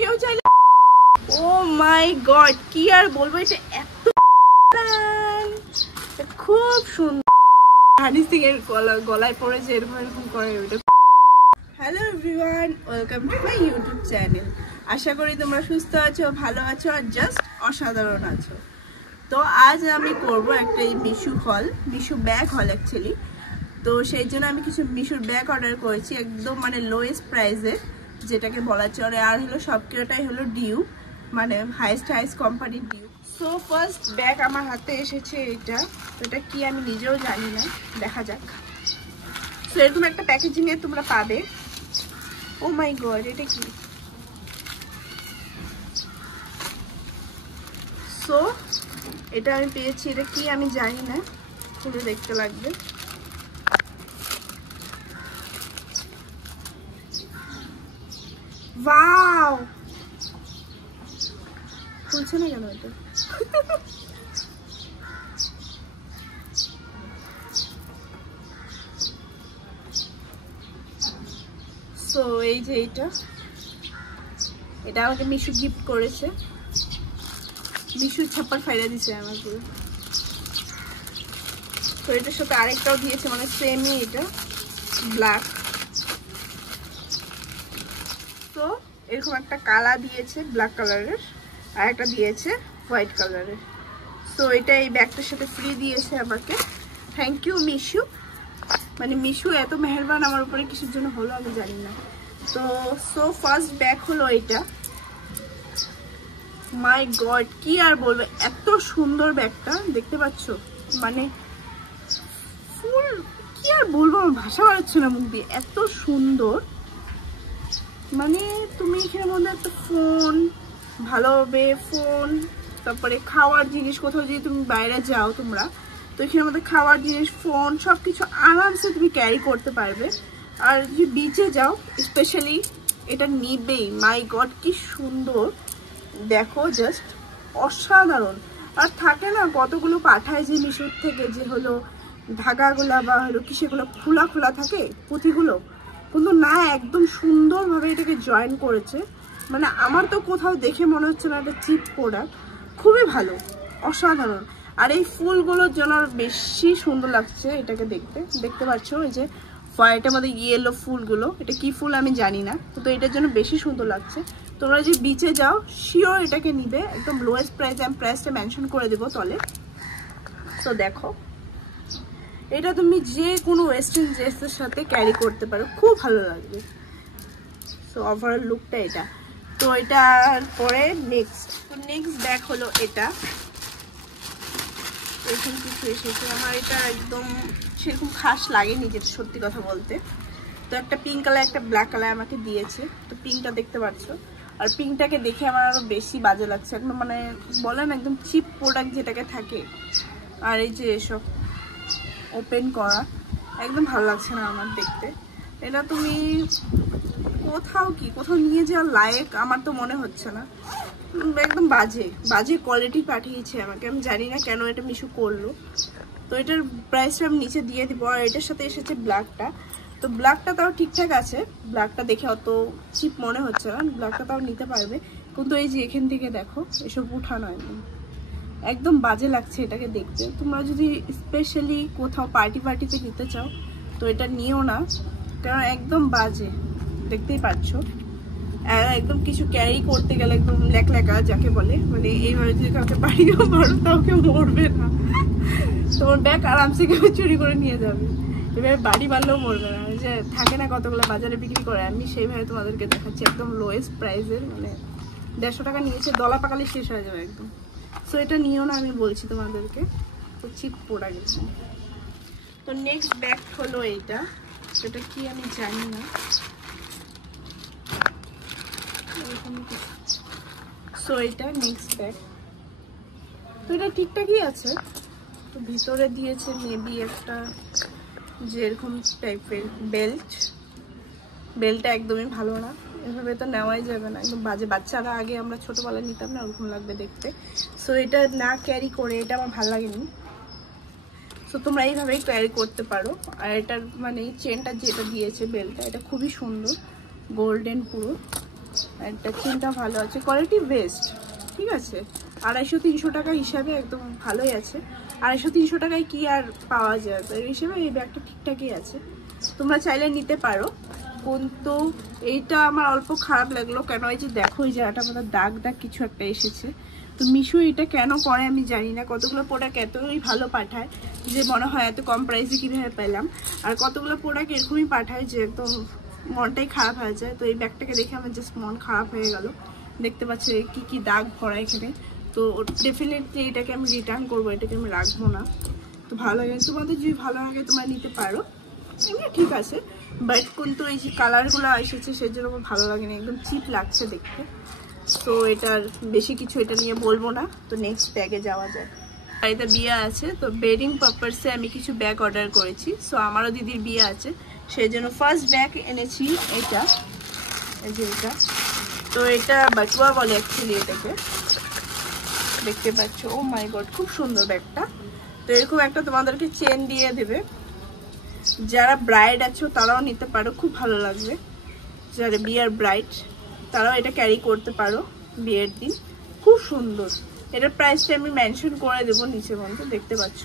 কেউ চাইলে ও my god কি আর বলবো, এটা এত খুব সুন্দর। হানি সিং এর গলায় পড়ে যে এরকম করে ওটা। Hello everyone, welcome to my YouTube channel. আশা করি তোমরা সুস্থ আছো, ভালো আছো আর জাস্ট অসাধারণ আছো। তো আজ আমি করব একটা এই মিশু হল, মিশু ব্যাগ হল অ্যাকচুয়ালি। তো সেই জন্য আমি কিছু মিশুর ব্যাগ অর্ডার করেছি একদম মানে লোয়েস্ট প্রাইসে, যেটাকে বলা চলে। আর হলো সবকটাই হলো ডিউ, মানে হাইস্ট কোম্পানির ডিউ। সো ফার্স্ট ব্যাগ আমার হাতে এসেছে এটা। তো এটা কি আমি নিজেও জানি না, দেখা যাক। সো এরকম একটা প্যাকেজিংয়ে তোমরা পাবে। ও মাই গড, এটা কি? সো এটা আমি পেয়েছি, এটা কি আমি জানি না, খুলে দেখতে লাগবে। ওয়াও, খুলছে না কেন এটা? সো এই যে এটা আমাকে মিশু গিফট করেছে। মিশু ছাপ্পার ফাইরা দিছে আমাকে। তো এটার সাথে আরেকটাও দিয়েছে, মানে সেমই, এটা ব্ল্যাক। তো এরকম একটা কালা দিয়েছে ব্ল্যাক কালারের, আর একটা দিয়েছে হোয়াইট কালারের। তো এটা এই ব্যাগটার সাথে ফ্রি দিয়েছে আমাকে। Thank you Mishu. মানে মিশু এত মেহেরবান আমার উপরে, কিসের জন্য হলো আমি জানি না। তো সো ফার্স্ট ব্যাগ হলো এটা। মাই গড কি আর বলবো, এত সুন্দর ব্যাগটা, দেখতে পাচ্ছ? মানে ফুল, কি আর বলবো, আমার ভাষা বাড়াচ্ছে না মুখ দিয়ে, এত সুন্দর। মানে তুমি এখানের মধ্যে একটা ফোন, ভালোভাবে ফোন, তারপরে খাওয়ার জিনিস, কোথাও যদি তুমি বাইরে যাও তোমরা, তো এখানের মধ্যে খাওয়ার জিনিস, ফোন, সব কিছু আরামসে তুমি ক্যারি করতে পারবে। আর যদি বিচে যাও স্পেশালি এটা নিবেই। মাই গড কি সুন্দর, দেখো জাস্ট অসাধারণ। আর থাকে না কতগুলো পাঠায় যে মিশোর থেকে, যে হলো ধাগাগুলা বা হলো কি সেগুলো খোলা খোলা থাকে পুঁথিগুলো, কিন্তু না, একদম সুন্দরভাবে এটাকে জয়েন করেছে। মানে আমার তো কোথাও দেখে মনে হচ্ছে না এটা চিপ প্রোডাক্ট, খুবই ভালো, অসাধারণ। আর এই ফুলগুলোর জন্য বেশি সুন্দর লাগছে এটাকে দেখতে পাচ্ছ, এই যে হোয়াইটের মধ্যে ইয়েলো ফুলগুলো, এটা কি ফুল আমি জানি না, তো এটার জন্য বেশি সুন্দর লাগছে। তোমরা যে বিচে যাও শিওর এটাকে নিবে, একদম লোয়েস্ট প্রাইসে। আমি প্রাইসটা মেনশন করে দেবো তলে। তো দেখো, এটা তুমি যে কোনো ওয়েস্টার্ন ড্রেসের সাথে ক্যারি করতে পারো, খুব ভালো লাগবে। সো ওভারঅল লুকটা এটা। তো এটার পরে নেক্সট ব্যাগ হলো এটা। এরকম কিছু এসেছে, আমার এটা একদম সেরকম খাস লাগেনি, যেটা সত্যি কথা বলতে। তো একটা পিঙ্ক কালার, একটা ব্ল্যাক কালার আমাকে দিয়েছে। তো পিঙ্কটা দেখতে পাচ্ছ, আর পিঙ্কটাকে দেখে আমার আরো বেশি বাজে লাগছে, একদম মানে বলেন একদম চিপ প্রোডাক্ট যেটাকে থাকে। আর এই যে এসব ওপেন করা, একদম ভালো লাগছে না আমার দেখতে। এটা তুমি কোথাও নিয়ে যাওয়ার লায়ক আমার তো মনে হচ্ছে না, একদম বাজে কোয়ালিটি পাঠিয়েছে আমাকে। আমি জানি না কেন এটা মিশু করলো। তো এটার প্রাইসটা আমি নিচে দিয়ে দিব। আর এটার সাথে এসেছে ব্ল্যাকটা। তো ব্ল্যাকটা তাও ঠিকঠাক আছে, ব্ল্যাকটা দেখে অত চিপ মনে হচ্ছে না, ব্ল্যাকটা তাও নিতে পারবে। কিন্তু এই যে এখান থেকে দেখো এসব উঠানো একদম বাজে লাগছে এটাকে দেখতে। তোমরা যদি স্পেশালি কোথাও পার্টিতে নিতে চাও তো এটা নিও না, কারণ একদম বাজে, দেখতেই পাচ্ছ। একদম কিছু ক্যারি করতে গেলে একদম লেখা যাকে বলে, মানে এইভাবে যদি কাউকে বাড়িও মারো তাও কেউ মরবে না। তোমার ব্যাগ আরামসে কেউ চুরি করে নিয়ে যাবে, এভাবে বাড়ি মারলেও মরবে না। যে থাকে না কতগুলো বাজারে বিক্রি করে, আমি সেইভাবে তোমাদেরকে দেখাচ্ছি একদম লোয়েস্ট প্রাইসের। মানে 150 টাকা নিয়েছে, দলা পাকালে শেষ হয়ে যাবে একদম। সো এটা নিও না, আমি বলছি তোমাদেরকে, তো চিপ প্রোডাক্ট। তো নেক্সট ব্যাগ হলো এইটা, সেটা কি আমি জানি না। সো এটা নেক্সট ব্যাগ। তো এটা ঠিকঠাকই আছে। তো ভিতরে দিয়েছে মেবি একটা যে এরকম টাইপের বেল্টটা একদমই ভালো না, এভাবে তো নেওয়াই যাবে না, একদম বাজে। বাচ্চারা আগে আমরা ছোটবেলায় নিতাম না, ওরকম লাগবে দেখতে। সো এটা না ক্যারি করে, এটা আমার ভালো লাগেনি। সো তোমরা এইভাবেই ক্যারি করতে পারো। আর এটার মানে চেনটা যেটা দিয়েছে বেল্টটা, এটা খুবই সুন্দর, গোল্ডেন পুরো। একটা চেনটা ভালো আছে, কোয়ালিটি বেস্ট, ঠিক আছে। 250-300 টাকা হিসাবে একদম ভালোই আছে। 250-300 টাকায় কি আর পাওয়া যায়, তো এই হিসেবে এই ব্যাগটা ঠিকঠাকই আছে, তোমরা চাইলে নিতে পারো। কিন্তু এইটা আমার অল্প খারাপ লাগলো, কেন এই যে দেখো এই জায়গাটা আমাদের দাগ দাগ কিছু একটা এসেছে। তো মিশো এটা কেন করে আমি জানি না, কতগুলো প্রোডাক্ট এতই ভালো পাঠায় যে মনে হয় এত কম প্রাইসে কীভাবে পেলাম, আর কতগুলো প্রোডাক্ট এরকমই পাঠায় যে একদম মনটাই খারাপ হয়ে যায়। তো এই ব্যাগটাকে দেখে আমার জাস্ট মন খারাপ হয়ে গেল। দেখতে পাচ্ছি কি কি দাগ ভরা এখানে, তো ডেফিনেটলি এটাকে আমি রিটার্ন করবো, এটাকে আমি রাখবো না। তো ভালো লাগে, তোমাদের যদি ভালো লাগে তোমরা নিতে পারো, এমনি ঠিক আছে। বাট কিন্তু এই যে কালারগুলো এসেছে সেজন্য আমার ভালো লাগেনি, একদম চিপ লাগছে দেখতে। তো এটার বেশি কিছু এটা নিয়ে বলবো না। তো নেক্সট ব্যাগে যাওয়া যায়। বাড়িতে বিয়ে আছে, তো বেডিং পারপাসে আমি কিছু ব্যাগ অর্ডার করেছি। সো আমারও দিদির বিয়ে আছে, সেই জন্য ফার্স্ট ব্যাগ এনেছি এটা, এই যে এটা। তো এটা বাটুয়া বলে অ্যাকচুয়ালি এটাকে, দেখতে পাচ্ছ। ও মাই গড, খুব সুন্দর ব্যাগটা। তো এরকম একটা তোমাদেরকে চেন দিয়ে দেবে, যারা ব্রাইড আছো তারাও নিতে পারো, খুব ভালো লাগবে। যারা বিয়ের ব্রাইড তারাও এটা ক্যারি করতে পারো বিয়ের দিন, খুব সুন্দর। এটার প্রাইসটা আমি মেনশন করে দেবো নিচে মধ্যে, দেখতে পাচ্ছ।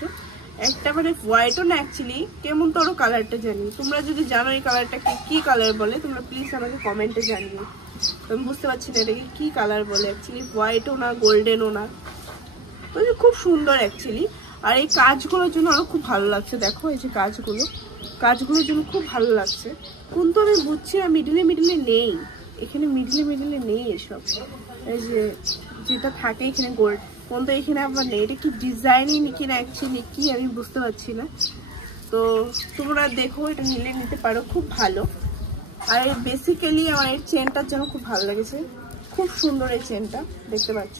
একটা মানে হোয়াইটও না, অ্যাকচুয়ালি কেমন তোরও কালারটা জানি। তোমরা যদি জানো এই কালারটাকে কি কালার বলে, তোমরা প্লিজ আমাকে কমেন্টে জানিও। আমি বুঝতে পারছি না এটাকে কি কালার বলে, অ্যাকচুয়ালি হোয়াইটও না গোল্ডেনও না, তো খুব সুন্দর অ্যাকচুয়ালি। আর এই কাজগুলোর জন্য আরও খুব ভালো লাগছে, দেখো এই যে কাজগুলোর জন্য খুব ভালো লাগছে। কিন্তু আমি বুঝছি না মিডিলে নেই, এখানে মিডিলে নেই এসব। এই যে যেটা থাকে এখানে গোল্ড, কিন্তু এখানে আবার নেই। এটা কি ডিজাইনই কিনা অ্যাকচুয়ালি কি আমি বুঝতে পারছি না। তো তোমরা দেখো, এটা নিতে পারো, খুব ভালো। আর বেসিক্যালি আমার এই চেনটার জন্য খুব ভালো লেগেছে, খুব সুন্দর এই চেনটা, দেখতে পাচ্ছ।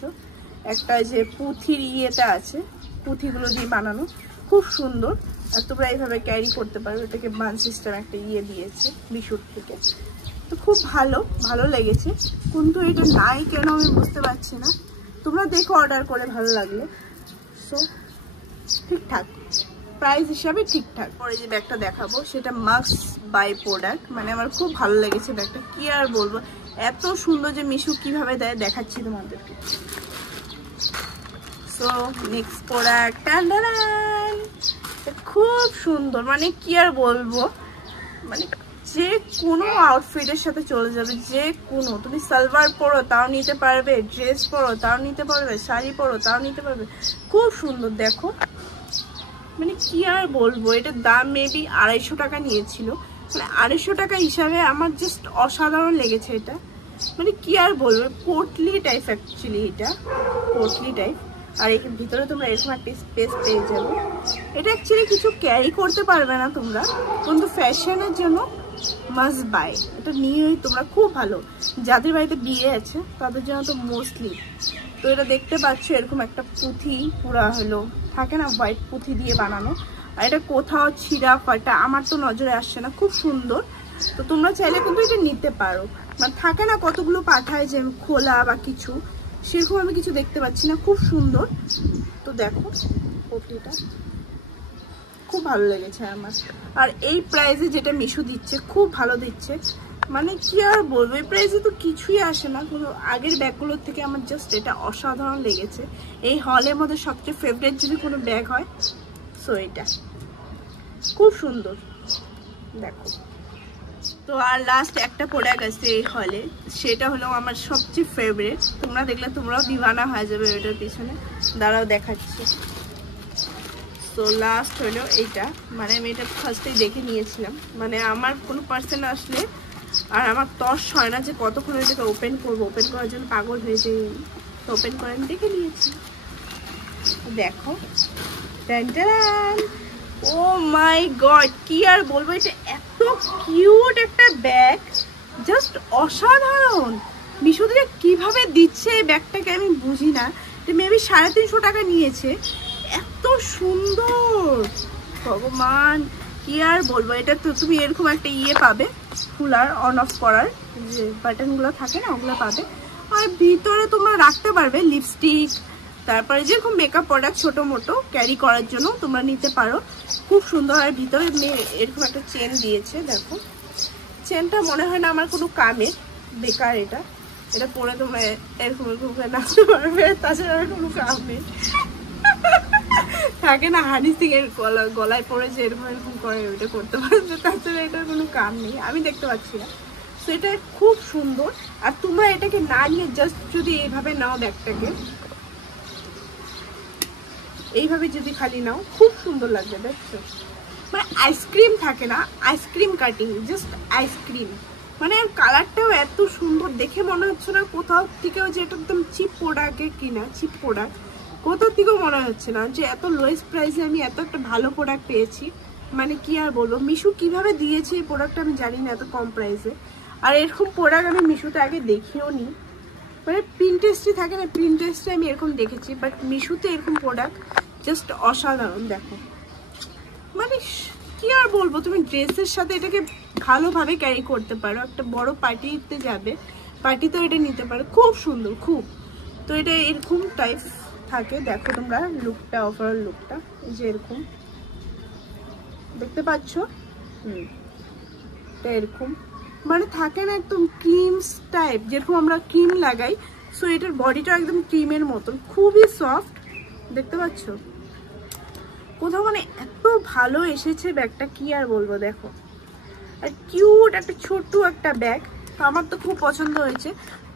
একটা যে পুঁথির ইয়েটা আছে, পুঁথিগুলো দিয়ে বানানো, খুব সুন্দর। আর তোমরা এইভাবে ক্যারি করতে পারো, এটাকে বান সিস্টেম একটা ইয়ে দিয়েছে মিশোর থেকে। তো খুব ভালো লেগেছে, কিন্তু এটা নাই কেন আমি বুঝতে পারছি না। তোমরা দেখো অর্ডার করে ভালো লাগলে। সো ঠিকঠাক প্রাইস হিসাবে ঠিকঠাক। পরে যে ব্যাগটা দেখাবো সেটা মাস্ট বাই প্রোডাক্ট, মানে আমার খুব ভালো লেগেছে ব্যাগটা, কি আর বলবো, এত সুন্দর যে মিশো কিভাবে দেয় দেখাচ্ছি তোমাদেরকে। সো নেক্সট প্রোডাক্ট, খুব সুন্দর, মানে কি আর বলবো, মানে যে কোনো আউটফিটের সাথে চলে যাবে। যে কোনো, তুমি সালোয়ার পরো তাও নিতে পারবে, ড্রেস পরো তাও নিতে পারবে, শাড়ি পরো তাও নিতে পারবে, খুব সুন্দর। দেখো মানে কি আর বলবো, এটার দাম মেবি 250 টাকা নিয়েছিল, মানে 250 টাকা হিসাবে আমার জাস্ট অসাধারণ লেগেছে এটা। মানে কি আর বলবো, পোটলি টাইপ অ্যাকচুয়ালি, এটা পোটলি টাইপ। আর এর ভিতরে তোমরা এরকম একটা স্পেস পেয়ে যাবে। এটা অ্যাকচুয়ালি কিছু ক্যারি করতে পারবে না তোমরা, কিন্তু ফ্যাশনের জন্য মাস্ট বাই। এটা নিয়েই তোমরা, খুব ভালো। যাদের বাড়িতে বিয়ে আছে তাদের জন্য তো মোস্টলি। তো এটা দেখতে পাচ্ছ এরকম একটা পুঁথি পুরা হলো থাকে না, হোয়াইট পুঁথি দিয়ে বানানো। আর এটা কোথাও ছিঁড়া ফাটা আমার তো নজরে আসছে না, খুব সুন্দর। তো তোমরা চাইলে কিন্তু এটা নিতে পারো। মানে থাকে না কতগুলো পাঠায় যে খোলা বা কিছু, সেরকম আমি কিছু দেখতে পাচ্ছি না, খুব সুন্দর। তো দেখো পুঁথিটা খুব ভালো লেগেছে আমার। আর এই প্রাইসে যেটা মিশো দিচ্ছে খুব ভালো দিচ্ছে, মানে কি আর বলবো, এই প্রাইসে তো কিছুই আসে না কোনো আগের ব্যাগগুলোর থেকে। আমার জাস্ট এটা অসাধারণ লেগেছে। এই হলের মধ্যে সবচেয়ে ফেভারিট যদি কোনো ব্যাগ হয়, সো এটা খুব সুন্দর, দেখো। তো আর লাস্ট একটা প্রোডাক্ট আছে এই হলে, সেটা হলো আমার সবচেয়ে ফেভারিট। তোমরা দেখলে তোমরাও দিওয়ানা হয়ে যাবে এটার পিছনে, দাঁড়াও দেখাচ্ছি। তো লাস্ট হলো এইটা, মানে আমি এটা ফার্স্টেই দেখে নিয়েছিলাম। মানে আমার কোনো পার্সন আসলে আর আমার তর্স হয় না যে কতক্ষণ এটাকে ওপেন করবো, ওপেন করার জন্য পাগল হয়ে যাই। তো ওপেন করে আমি দেখে নিয়েছি, দেখো। ও মাই গড, কি আর বলবো, এটা এত কিউট একটা ব্যাগ, জাস্ট অসাধারণ। মিশো থেকে কিভাবে দিচ্ছে এই ব্যাগটাকে আমি বুঝি না। মেবি 350 টাকা নিয়েছে, এত সুন্দর, ভগবান কি আর বলবো। এটা তো তুমি এরকম একটা ইয়ে পাবে, কুলার অন অফ করার যে বাটনগুলো থাকে না, ওগুলো পাবে। আর ভিতরে তোমরা রাখতে পারবে লিপস্টিক, তারপরে যেরকম মেকআপ প্রোডাক্ট ছোটো মোটো ক্যারি করার জন্য তোমরা নিতে পারো, খুব সুন্দর। আর ভিতরে এরকম একটা চেন দিয়েছে, দেখো চেনটা মনে হয় না আমার কোনো কামের, বেকার। এটা এটা পরে তোমরা এরকম এরকম করে নাচতে পারবে, তাছাড়া কোনো কাম নেই। থাকে না হানি সিং এর গলায় পরে যে এরকম এরকম করে ওইটা করতে পারবে, তাছাড়া এটার কোনো কাম নেই। আমি দেখতে পাচ্ছি না। তো এটা খুব সুন্দর। আর তোমরা এটাকে না নিয়ে জাস্ট যদি এইভাবে নাও, ব্যাগটাকে এইভাবে যদি খালি নাও, খুব সুন্দর লাগবে। দেখছো, মানে আইসক্রিম থাকে না, আইসক্রিম কাটিং, জাস্ট আইসক্রিম। মানে কালারটাও এত সুন্দর, দেখে মনে হচ্ছে না কোথাও থেকেও যে এটা একদম চিপ প্রোডাক্টের কিনা, চিপ প্রোডাক্ট কোথাও থেকেও মনে হচ্ছে না যে এত লোয়েস্ট প্রাইসে আমি এত একটা ভালো প্রোডাক্ট পেয়েছি। মানে কি আর বলবো, মিশো কিভাবে দিয়েছে এই প্রোডাক্টটা আমি জানি না এত কম প্রাইসে। আর এরকম প্রোডাক্ট আমি মিশোতে আগে দেখিও নি। মানে প্রিন্টেস্টই থাকে না, প্রিন্টেস্টে আমি এরকম দেখেছি, বাট মিশোতে এরকম প্রোডাক্ট জাস্ট অসাধারণ। দেখো, মানে কি আর বলবো, তুমি ড্রেসের সাথে এটাকে ভালোভাবে ক্যারি করতে পারো। একটা বড় পার্টিতে যাবে, পার্টিতেও এটা নিতে পারো, খুব সুন্দর খুব। তো এটা এরকম টাইপ থাকে। দেখো তোমরা লুকটা, ওভারঅল লুকটা এই যে এরকম দেখতে পাচ্ছ। এটা এরকম মানে থাকে না একদম ক্রিমস টাইপ, যেরকম আমরা ক্রিম লাগাই। সো এটার বডিটা একদম ক্রিমের মতন, খুবই সফট। দেখতে পাচ্ছ কোথাও, মানে এত ভালো এসেছে ব্যাগটা, কি আর বলবো। দেখো, আর কিউট একটা ছোট্ট একটা ব্যাগ, আমার তো খুব পছন্দ হয়েছে।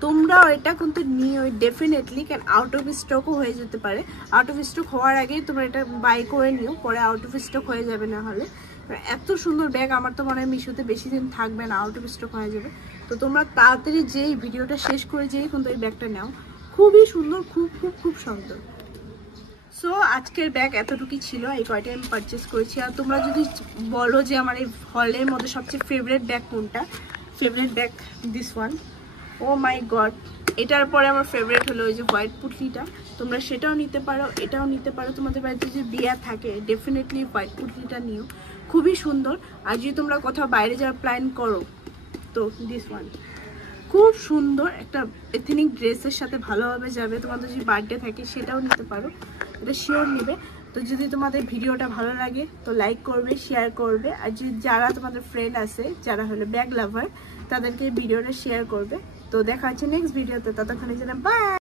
তোমরাও এটা কিন্তু নিও ডেফিনেটলি, কেন আউট অফ স্টকও হয়ে যেতে পারে। আউট অফ স্টক হওয়ার আগেই তোমরা এটা বাই করে নিও, পরে আউট অফ স্টক হয়ে যাবে না হলে। এত সুন্দর ব্যাগ, আমার তো মনে হয় মিশোতে বেশি দিন থাকবে না, আউট অফ স্টক হয়ে যাবে। তো তোমরা তাড়াতাড়ি যেই ভিডিওটা শেষ করে যেই কিন্তু এই ব্যাগটা নাও, খুবই সুন্দর, খুব খুব খুব সুন্দর। সো আজকের ব্যাগ এতটুকুই ছিল, এই কয়টা আমি পারচেস করেছি। আর তোমরা যদি বলো যে আমার এই হলের মধ্যে সবচেয়ে ফেভারিট ব্যাগ কোনটা, favourite bag this one. Oh my god, এটার পরে আমার ফেভারিট হলো ওই যে হোয়াইট পুটলিটা। তোমরা সেটাও নিতে পারো, এটাও নিতে পারো। তোমাদের বাড়িতে যদি বিয়া থাকে ডেফিনেটলি হোয়াইট পুটলিটা নিও, খুবই সুন্দর। আর যদি তোমরা কোথাও বাইরে যাওয়ার প্ল্যান করো তো দিস ওয়ান খুব সুন্দর, একটা এথনিক ড্রেসের সাথে ভালোভাবে যাবে। তোমাদের যদি বার্থডে থাকে সেটাও নিতে পারো, এটা শিওর নিবে। তো যদি তোমাদের ভিডিওটা ভালো লাগে তো লাইক করবে, শেয়ার করবে। আর যদি যারা তোমাদের ফ্রেন্ড আছে যারা হলো ব্যাগ লাভার, তাদেরকে ভিডিওটা শেয়ার করবে। তো দেখা হচ্ছে নেক্সট ভিডিওতে, ততক্ষণে যেন বাই।